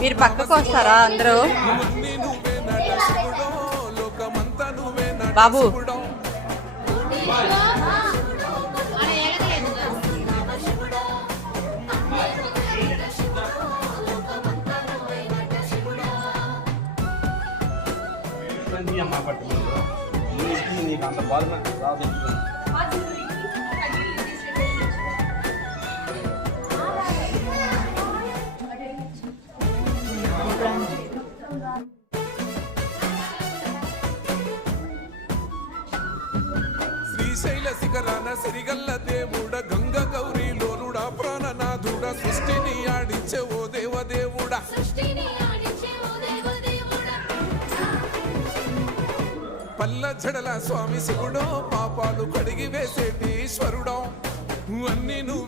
మీరు పక్కకు వస్తారా అందరూ? బాబు నీకు అంత బాధ రాదు. శ్రీశైల శిఖరాన సిరిగల్ల దేవుడ గంగ గౌరీ లోలుడా ప్రాణనాథుడ సృష్టిని ఆడించే ఓ దేవదేవుడా పల్ల జడల స్వామి శివుడో పాపాలు కడిగి వేసేటి ఈశ్వరుడో అన్ని నువ్వే